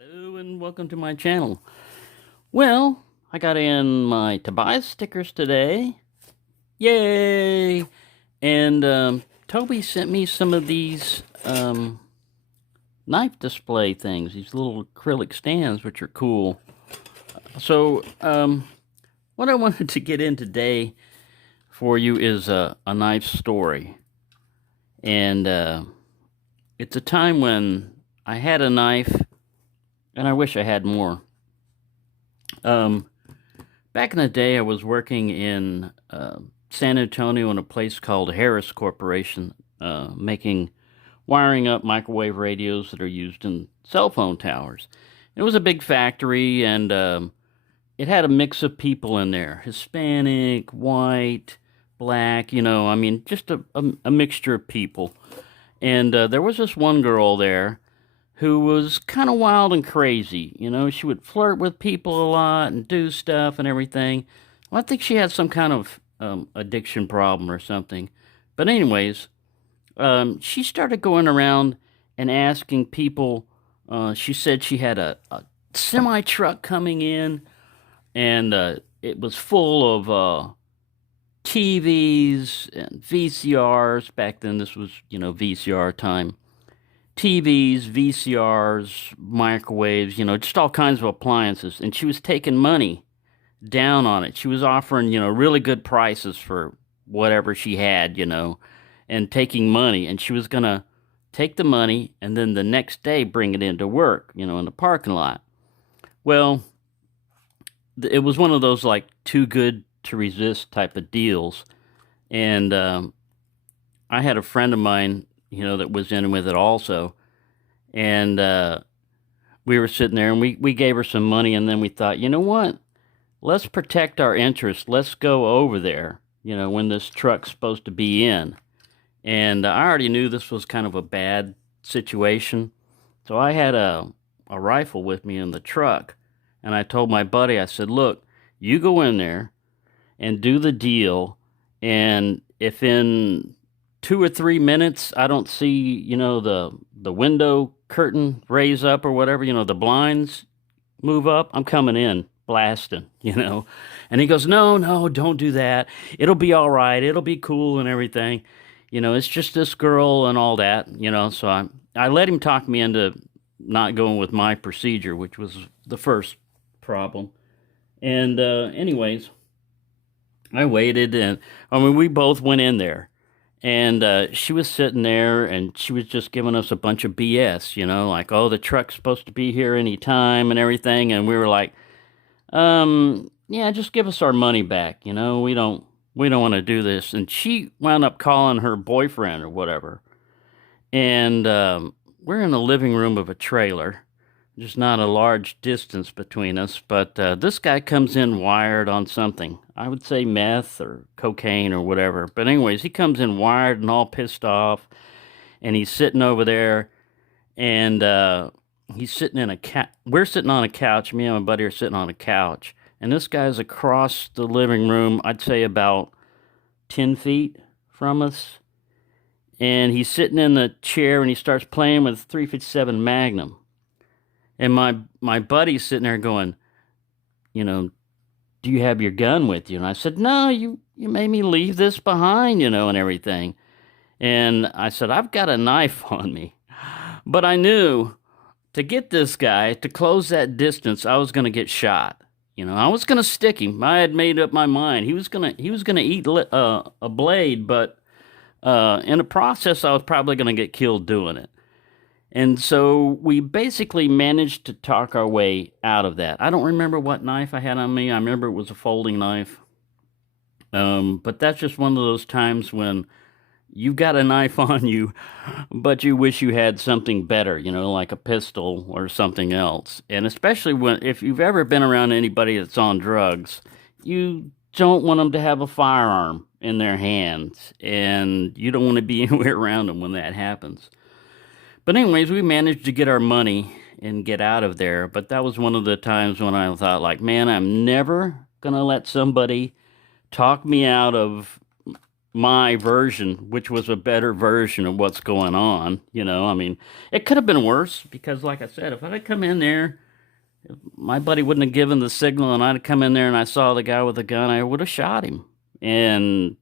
Hello and welcome to my channel. Well, I got in my Tobias stickers today. Yay! And Toby sent me some of these knife display things, these little acrylic stands, which are cool. So, what I wanted to get in today for you is a knife story. And it's a time when I had a knife, and I wish I had more. Um, Back in the day, I was working in San Antonio in a place called Harris Corporation, making wiring up microwave radios that are used in cell phone towers. It was a big factory, and it had a mix of people in there: Hispanic, white, black. I mean, just a mixture of people. And there was this one girl there who was kind of wild and crazy. She would flirt with people a lot and do stuff and everything. Well, I think she had some kind of addiction problem or something. But, anyways, she started going around and asking people. She said she had a semi truck coming in, and it was full of TVs and VCRs. Back then, this was, VCR time. TVs, VCRs, microwaves, just all kinds of appliances. And she was taking money down on it. She was offering, really good prices for whatever she had, and taking money. And she was going to take the money and then the next day bring it into work, in the parking lot. Well, it was one of those like too good to resist type of deals. And I had a friend of mine, that was in with it also. And we were sitting there and we gave her some money, and then we thought, you know what? Let's protect our interests. Let's go over there, when this truck's supposed to be in. And I already knew this was kind of a bad situation. So I had a rifle with me in the truck. And I told my buddy, I said, look, you go in there and do the deal. And if in 2 or 3 minutes I don't see, the window curtain raise up or whatever, the blinds move up, I'm coming in blasting. And he goes, no, no, don't do that. It'll be all right. It'll be cool and everything. It's just this girl and all that. So I let him talk me into not going with my procedure, which was the first problem. And anyways, I waited, and I mean, we both went in there. And she was sitting there, and she was just giving us a bunch of BS, like, oh, the truck's supposed to be here any time and everything. And we were like, yeah, just give us our money back. We don't want to do this. And she wound up calling her boyfriend or whatever. And we're in the living room of a trailer. There's not a large distance between us, but this guy comes in wired on something. I would say meth or cocaine or whatever. But anyways, he comes in wired and all pissed off, and he's sitting over there, and he's sitting in we're sitting on a couch. Me and my buddy are sitting on a couch, and this guy's across the living room, I'd say about 10 feet from us, and he's sitting in the chair, and he starts playing with 357 Magnum. And my buddy's sitting there going, do you have your gun with you? And I said, no, you made me leave this behind, and everything. And I said, I've got a knife on me. But I knew to get this guy to close that distance, I was going to get shot. I was going to stick him. I had made up my mind. He was going to eat a blade, but in the process, I was probably going to get killed doing it. And so we basically managed to talk our way out of that. I don't remember what knife I had on me. I remember it was a folding knife. But that's just one of those times when you've got a knife on you, but you wish you had something better, like a pistol or something else. And especially if you've ever been around anybody that's on drugs, you don't want them to have a firearm in their hands, and you don't want to be anywhere around them when that happens. But anyways, we managed to get our money and get out of there. But that was one of the times when I thought, like, man, I'm never going to let somebody talk me out of my version, which was a better version of what's going on. I mean, it could have been worse because, like I said, if I'd have come in there, my buddy wouldn't have given the signal, and I'd have come in there and I saw the guy with a gun, I would have shot him. And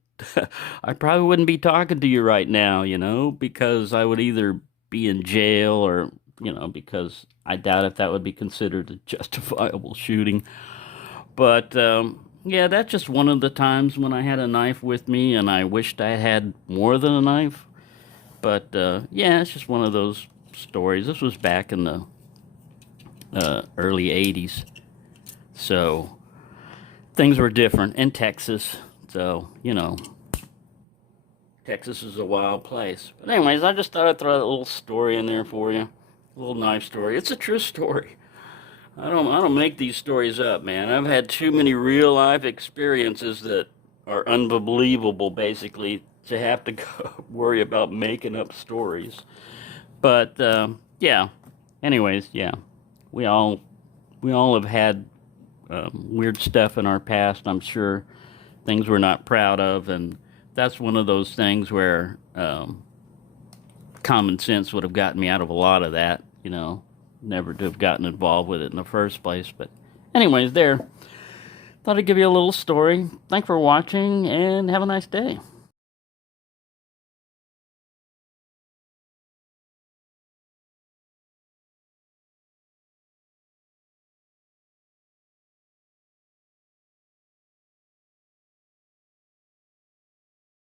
I probably wouldn't be talking to you right now, because I would either be in jail or, because I doubt if that would be considered a justifiable shooting. But yeah, that's just one of the times when I had a knife with me and I wished I had more than a knife. But yeah, it's just one of those stories. This was back in the early 80s. So things were different in Texas. So, Texas is a wild place. But anyways, I just thought I'd throw a little story in there for you. A little knife story. It's a true story. I don't make these stories up, man. I've had too many real life experiences that are unbelievable, basically, to have to go worry about making up stories. But yeah. Anyways, yeah, we all we all have had weird stuff in our past. I'm sure things we're not proud of, and that's one of those things where common sense would have gotten me out of a lot of that. Never to have gotten involved with it in the first place. But anyways, there. Thought I'd give you a little story. Thanks for watching, and have a nice day.